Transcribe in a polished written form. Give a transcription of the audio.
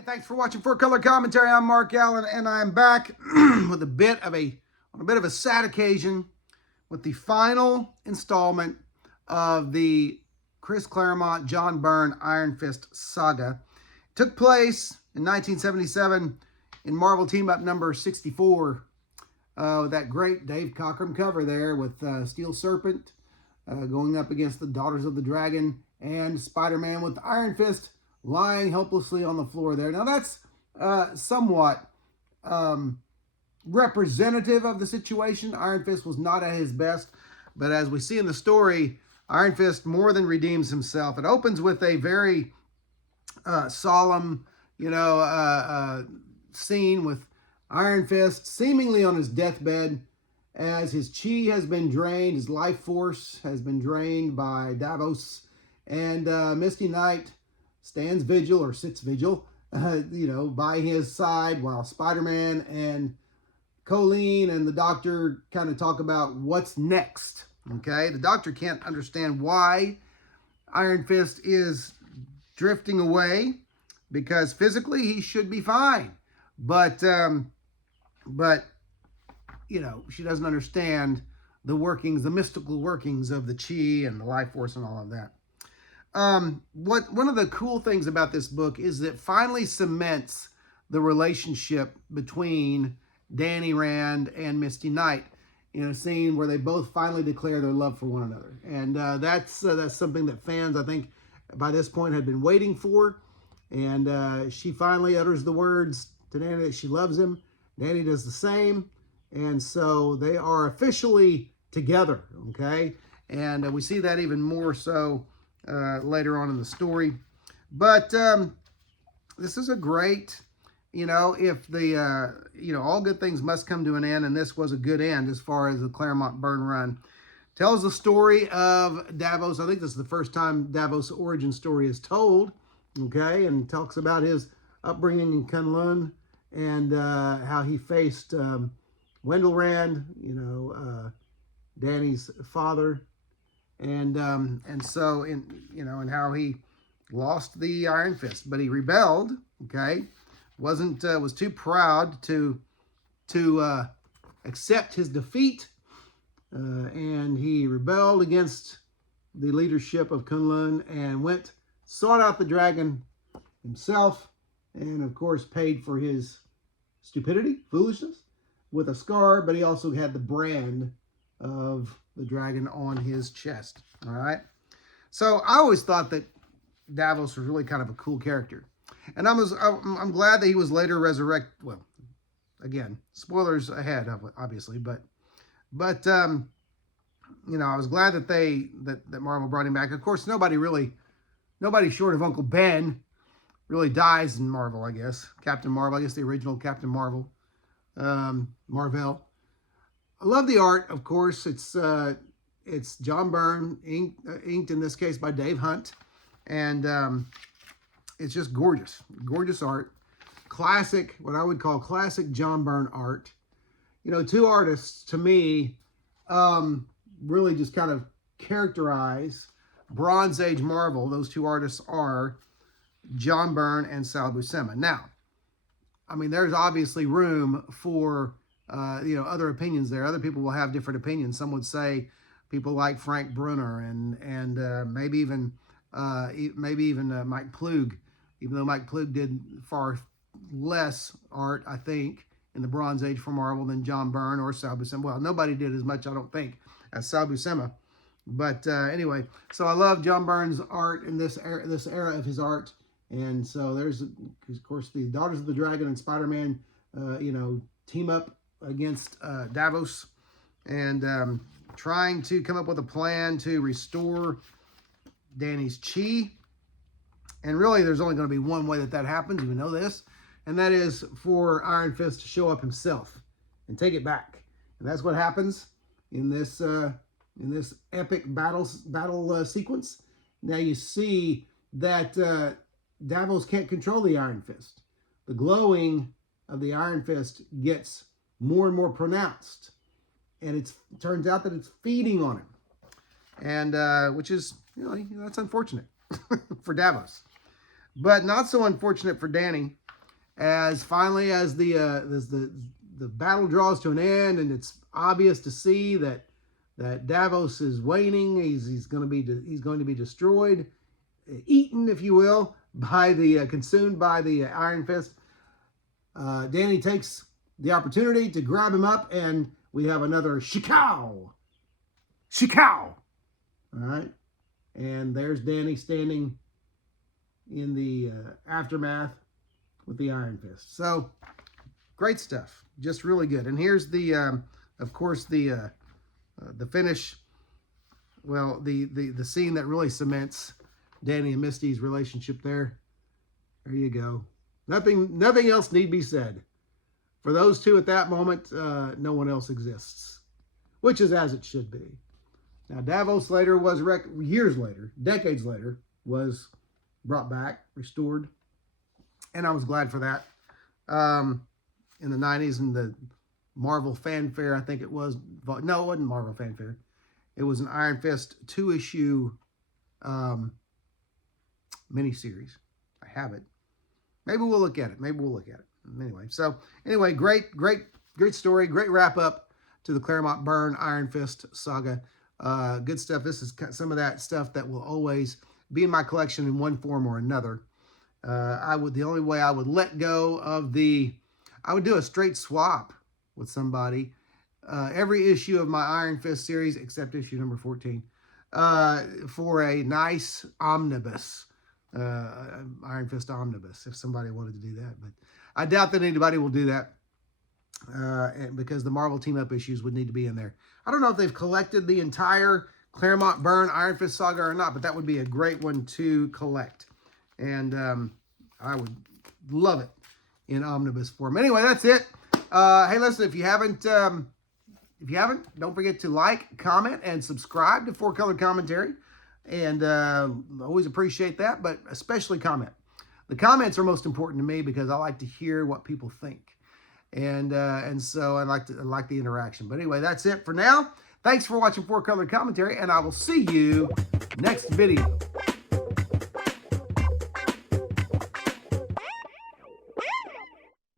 Hey, thanks for watching For Color Commentary. I'm Mark Allen, and I'm back with a bit of a sad occasion with the final installment of the Chris Claremont, John Byrne Iron Fist saga. It took place in 1977 in Marvel Team Up number 64. That great Dave Cockrum cover there with Steel Serpent going up against the Daughters of the Dragon and Spider-Man with Iron Fist lying helplessly on the floor there. Now that's somewhat representative of the situation. Iron Fist was not at his best, but as we see in the story, Iron Fist more than redeems himself. It opens with a very solemn, scene with Iron Fist seemingly on his deathbed as his chi has been drained, his life force has been drained by Davos, and Misty Knight stands vigil or sits vigil, by his side while Spider-Man and Colleen and the Doctor kind of talk about what's next. Okay, the Doctor can't understand why Iron Fist is drifting away because physically he should be fine, but she doesn't understand the workings, the mystical workings of the chi and the life force and all of that. One of the cool things about this book is that it finally cements the relationship between Danny Rand and Misty Knight in a scene where they both finally declare their love for one another. And that's something that fans, I think, by this point had been waiting for. And she finally utters the words to Danny that she loves him. Danny does the same. And so they are officially together, okay? And we see that even more so later on in the story. But this is a great, if the, all good things must come to an end, and this was a good end as far as the Claremont Byrne run. Tells the story of Davos. I think this is the first time Davos' origin story is told, okay, and talks about his upbringing in Kunlun and how he faced Wendell Rand, Danny's father, and how he lost the Iron Fist, but he rebelled. Okay, was too proud to accept his defeat, and he rebelled against the leadership of Kunlun and sought out the dragon himself, and of course paid for his stupidity, foolishness, with a scar, but he also had the brand of the dragon on his chest. All right. So I always thought that Davos was really kind of a cool character, and I'm glad that he was later resurrected. Well, again, spoilers ahead of it, obviously, but I was glad that that Marvel brought him back. Of course, nobody short of Uncle Ben really dies in Marvel. I guess Captain Marvel. I guess the original Captain Marvel. Marvel. I love the art, of course. It's John Byrne, inked in this case by Dave Hunt, and it's just gorgeous art. Classic, what I would call classic John Byrne art. Two artists to me really just kind of characterize Bronze Age Marvel. Those two artists are John Byrne and Sal Buscema. Now, I mean, there's obviously room for, other opinions there. Other people will have different opinions. Some would say people like Frank Brunner and maybe even Mike Plug, even though Mike Plug did far less art, I think, in the Bronze Age for Marvel than John Byrne or Sal Buscema. Well, nobody did as much, I don't think, as Sal Buscema. But anyway, so I love John Byrne's art in this era of his art. And so there's, of course, the Daughters of the Dragon and Spider-Man, team up against Davos and trying to come up with a plan to restore Danny's chi. And really, there's only going to be one way that happens. You know this, and that is for Iron Fist to show up himself and take it back. And that's what happens in this epic battle sequence. Now you see that Davos can't control the Iron Fist. The glowing of the Iron Fist gets more and more pronounced, and it turns out that it's feeding on him, and which is that's unfortunate for Davos, but not so unfortunate for Danny. as finally as the battle draws to an end, and it's obvious to see that Davos is waning. He's going to be destroyed, eaten, if you will, by consumed by the Iron Fist. Dany takes the opportunity to grab him up, and we have another shikow. Shikow! All right. And there's Dany standing in the aftermath with the Iron Fist. So, great stuff. Just really good. And here's the, of course, the finish. Well, the scene that really cements Dany and Misty's relationship there. There you go. Nothing else need be said. For those two at that moment, no one else exists, which is as it should be. Now, Davos later was, years later, decades later, was brought back, restored, and I was glad for that. In the 90s, in the Marvel fanfare, I think it was. No, it wasn't Marvel fanfare. It was an Iron Fist 2-issue miniseries. I have it. Maybe we'll look at it. Anyway, great story. Great wrap up to the Claremont Byrne Iron Fist saga. Good stuff. This is some of that stuff that will always be in my collection in one form or another. The only way I would let go of I would do a straight swap with somebody. Every issue of my Iron Fist series, except issue number 14, for a nice omnibus. Iron Fist omnibus, if somebody wanted to do that. But I doubt that anybody will do that, because the Marvel team-up issues would need to be in there. I don't know if they've collected the entire Claremont Byrne Iron Fist saga or not, but that would be a great one to collect. And I would love it in omnibus form. Anyway, that's it. Hey, listen, if you haven't, don't forget to like, comment, and subscribe to 4Color Commentary. And always appreciate that, but especially comment. The comments are most important to me because I like to hear what people think. And so I like the interaction. But anyway, that's it for now. Thanks for watching 4Color Commentary, and I will see you next video.